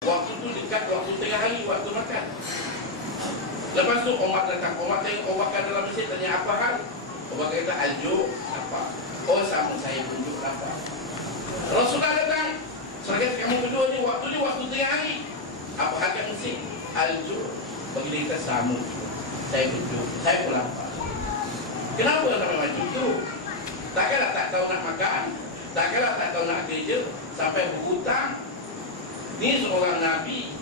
Waktu tu dekat waktu tengah hari, waktu makan. Lepas tu Umar datang. Umar tengok Umar dalam masjid, tanya apa hal. Umar kata aljuk apa? Oh sama saya tunjuk apa. Rasulullah datang. Seragam kamu berdua ni waktu tengah hari. Apa hal kat masjid? Aljuk. Bagi dia kata sama. Saya tunjuk. Saya pun lapar. Kenapa nak maju tu? Takkanlah tak tahu nak makan. Takkanlah tak tahu nak kerja. Sampai berhutang. Ni seorang Nabi.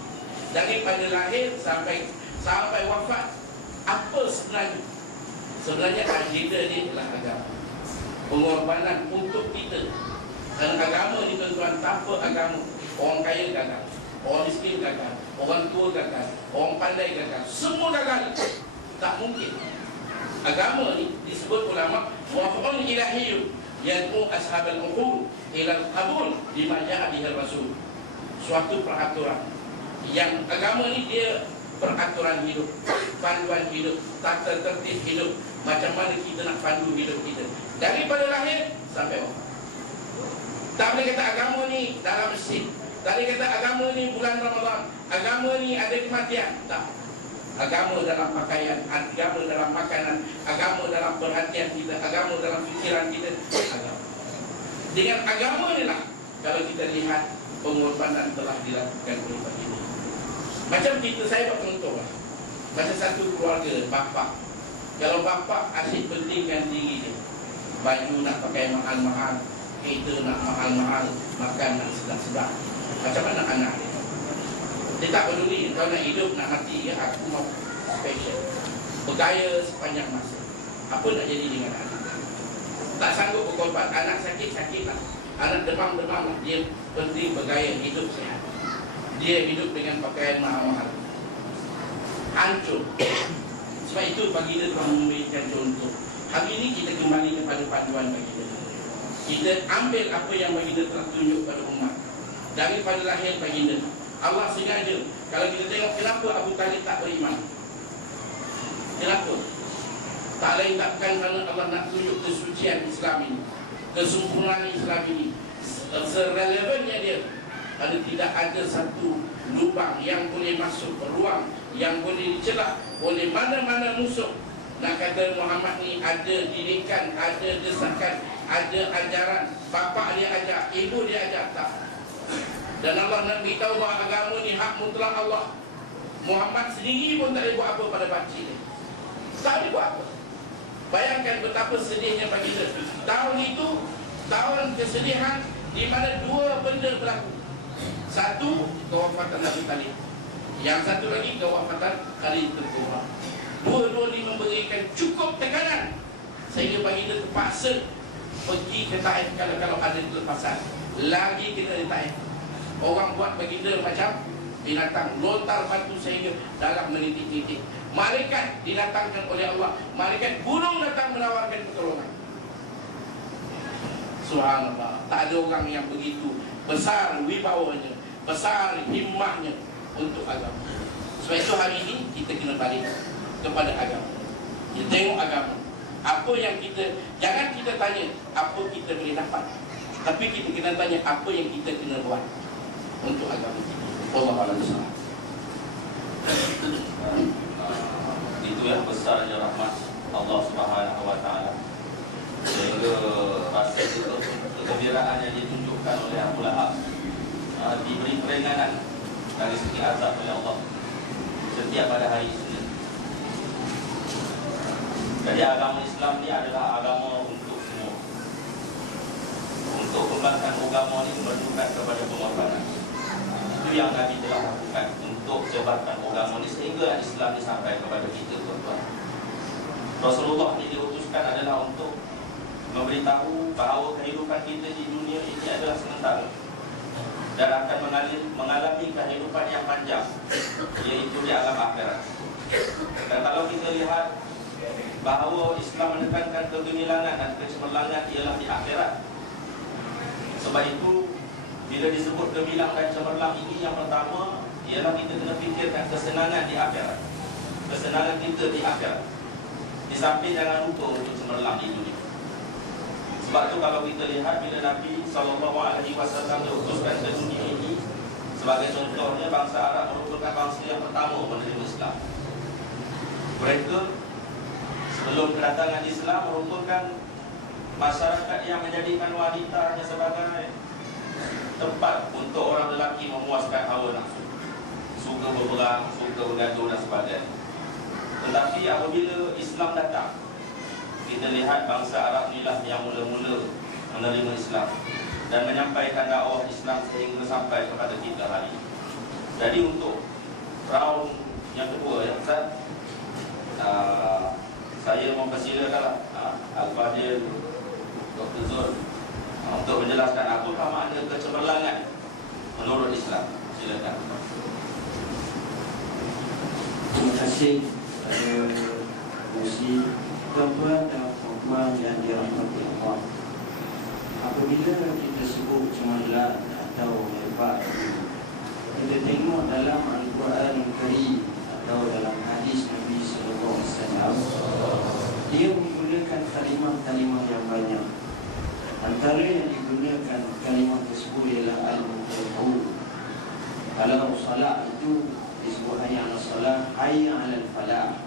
Daripada lahir sampai wafat. Apa sebenarnya? Sebenarnya agenda dia adalah agama. Pengorbanan untuk kita. Dan agama ni tuan-tuan, tanpa agama, orang kaya gagal, orang miskin gagal, orang tua gagal, orang pandai gagal, semua gagal. Tak mungkin. Agama ni disebut ulama waf'un ilahiyyun yad'u ashabal uqul ila al-qabul lima ja'a bihi rasul. Suatu peraturan yang agama ni dia peraturan hidup, panduan hidup, tata tertib hidup, macam mana kita nak pandu hidup kita daripada lahir sampai wafat. Tak boleh kata agama ni dalam masjid, tak boleh kata agama ni bulan Ramadan, agama ni ada kematian. Tak. Agama dalam pakaian, agama dalam makanan, agama dalam perhatian kita, agama dalam fikiran kita. Agama. Dengan agama ni lah kalau kita lihat pengorbanan telah dilakukan oleh baginda. Macam kita, saya buat contoh lah. Macam satu keluarga, bapa. Kalau bapa asyik pentingkan diri dia, baju nak pakai mahal-mahal, kereta nak mahal-mahal, makan nak sedap-sedap, macam mana anak dia? Dia tak peduli. Kalau nak hidup, nak mati, ya, aku mau special, bergaya sepanjang masa. Apa nak jadi dengan anak? Tak sanggup berkorban. Anak sakit-sakit lah, anak demam-demam lah. Dia penting bergaya, hidup sehat. Dia hidup dengan pakaian mahal-mahal, hancur. Sebab itu baginda telah memberikan contoh. Hari ini kita kembali kepada panduan baginda. Kita ambil apa yang baginda telah tunjuk pada umat daripada lahir baginda. Allah sengaja. Kalau kita tengok kenapa Abu Talib tak beriman, kenapa? Tak lain takkan kerana Allah nak tunjuk kesucian Islam ini, kesempurnaan Islam ini, serelevannya dia. Ada tidak ada satu lubang yang boleh masuk, ruang yang boleh dicelah oleh mana-mana musuh. Nak kata Muhammad ni ada didikan, ada desakan, ada ajaran, bapa dia ajar, ibu dia ajar, tak. Dan Allah nak beritahu bahawa agama ni hak mutlak Allah. Muhammad sendiri pun tak boleh buat apa pada pakcik dia. Tak boleh buat apa. Bayangkan betapa sedihnya baginda. Tahun itu tahun kesedihan di mana dua benda berlaku. Satu, kewafatan Abu Talib. Yang satu lagi, kewafatan Khalid bin Umar. Dua-dua ini memberikan cukup tekanan sehingga baginda terpaksa pergi ke Taif kalau ada lepasan. Lagi kita di Taif. Orang buat baginda macam binatang, lontar batu sehingga dalam menitik-nitik. Malaikat didatangkan oleh Allah, malaikat gunung datang menawarkan pertolongan. Subhanallah, tak ada orang yang begitu besar wibawanya, besar himmahnya untuk agama. Sebab itu hari ini kita kena balik kepada agama. Kita tengok agama. Apa yang kita, jangan kita tanya apa kita boleh dapat, tapi kita kena tanya apa yang kita kena buat untuk agama kita. Wallahu a'lam. Itu ya besarnya rahmat Allah Subhanahu wa taala. Sehingga rasa kegembiraan yang ditunjukkan oleh Abu Lahab diberi keringanan dari segi azab oleh Allah setiap pada hari Isnin. Jadi agama Islam ni adalah agama untuk semua. Untuk kembangkan agama ini memerlukan kepada pengorbanan. Itu yang Nabi telah lakukan untuk sebarkan agama ini sehingga Islam ini sampai kepada kita, tuan-tuan. Rasulullah ini diutuskan adalah untuk memberitahu bahawa kehidupan kita di dunia ini adalah sementara dan akan mengalami kehidupan yang panjang, iaitu di alam akhirat. Dan kalau kita lihat bahawa Islam menekankan kegemilangan dan kecemerlangan ialah di akhirat. Sebab itu bila disebut gemilang dan cemerlang ini, yang pertama ialah kita kena fikirkan kesenangan di akhirat, kesenangan kita di akhirat. Di samping jangan lupa untuk cemerlang di dunia. Sebab tu kalau kita lihat bila Nabi SAW diutuskan ke dunia ini, Sebagai contohnya, bangsa Arab merupakan bangsa yang pertama menerima Islam. Mereka sebelum kedatangan Islam merupakan masyarakat yang menjadikan wanitanya sebagai tempat untuk orang lelaki memuaskan hawa nafsu, suka berperang, suka bergaduh dan sebagainya. Tetapi apabila Islam datang, kita lihat bangsa Arab inilah yang mula-mula menerima Islam dan menyampaikan dakwah Islam sehingga sampai kepada kita hari ini. Jadi untuk round yang kedua ya Ustaz, saya mempersilakan Al-Fadhil Dr. Zul untuk menjelaskan apakah makna kecemerlangan menurut Islam. Silakan. Terima kasih kepada Musi, tuan-tuan dan puan-puan yang dirahmati Allah. Apabila kita sebut cemerlang atau hebat, kita tengok dalam Al-Quran Al-Karim atau dalam hadis Nabi sallallahu alaihi wasallam, dia menggunakan kalimah-kalimah yang banyak. Antara yang digunakan kalimah tersebut ialah al-muflihun. Kalau salat itu disebut hayya 'alas salat, hayya 'alal falah.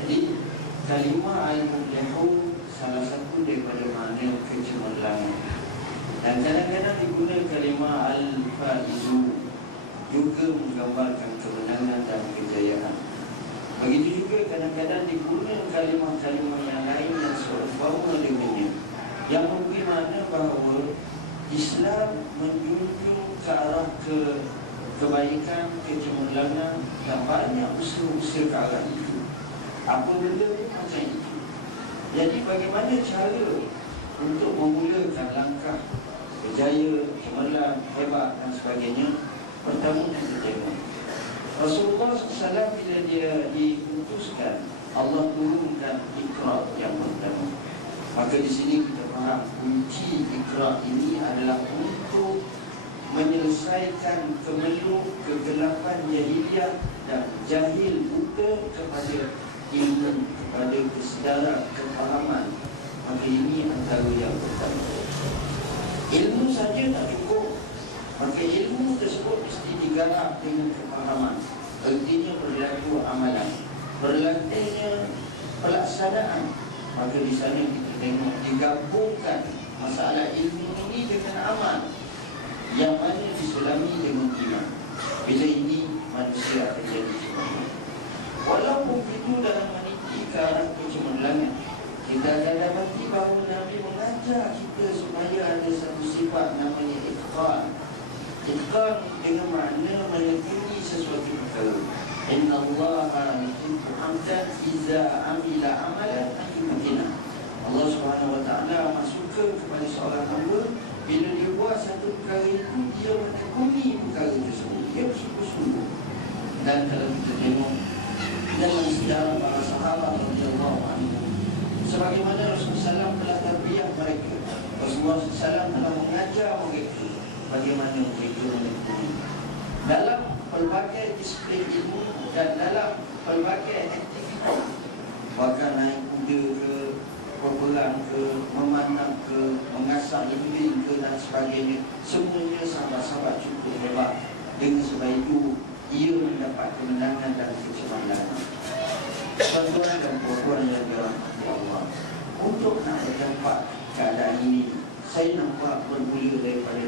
Jadi kalimah al-muflihun salah satu daripada makna kecemerlangan. Dan kadang-kadang digunakan kalimah al-faizu, juga menggambarkan kemenangan dan kejayaan. Begitu juga kadang-kadang digunakan kalimah-kalimah yang lain yang serupa dengannya, yang memberi makna bahawa Islam menjunjung ke arah kebaikan, kecemerlangan dan banyak usaha-usaha ke arah itu. Apa benda macam itu. Jadi bagaimana cara untuk memulakan langkah berjaya, cemerlang, hebat dan sebagainya? Pertama yang kita tengok, Rasulullah SAW bila dia diutuskan, Allah turunkan Iqra yang pertama. Maka di sini kita faham kunci Iqra ini adalah untuk menyelesaikan kemeluk kegelapan jahiliyah dan jahil buta kepada ilmu, kepada kesedaran, kefahaman. Maka ini antara yang pertama. Ilmu saja tak cukup, maka ilmu tersebut mesti digarap dengan kefahaman. Artinya berlaku amalan, berlakunya pelaksanaan. Maka di sana kita tengok digabungkan masalah ilmu ini dengan amal, yang mana diselami dengan iman. Bila ini manusia akan jadi cemerlang. Walaupun itu dalam meniti ke arah kecemerlangan, kita akan dapati bahawa Nabi mengajar kita supaya ada satu sifat namanya itqan. Itqan dengan makna menekuni sesuatu perkara. Inna Allaha yuhibbu 'abdan idza 'amila 'amalan an yuqina. Allah Subhanahu wa taala amat suka kepada seorang hamba bila dia buat satu perkara itu, dia menekuni perkara tersebut, dia bersungguh-sungguh. Dan kalau kita tengok dalam sejarah para sahabat radhiyallahu anhum, sebagaimana Rasulullah SAW telah tarbiyah mereka, Rasulullah SAW telah mengajar mereka bagaimana mereka menekuni dalam pelbagai disiplin ilmu dan dalam pelbagai aktivitas, bahkan naik kuda ke, berperang ke, memanah ke, mengasah lembing ke dan sebagainya. Semuanya sahabat-sahabat cukup hebat. Dengan sebab itu ia mendapat kemenangan dan kecemerlangan. Tuan-tuan dan puan-puan yang dirahmati Allah, untuk nak berdapat keadaan ini, saya nampak bermula daripada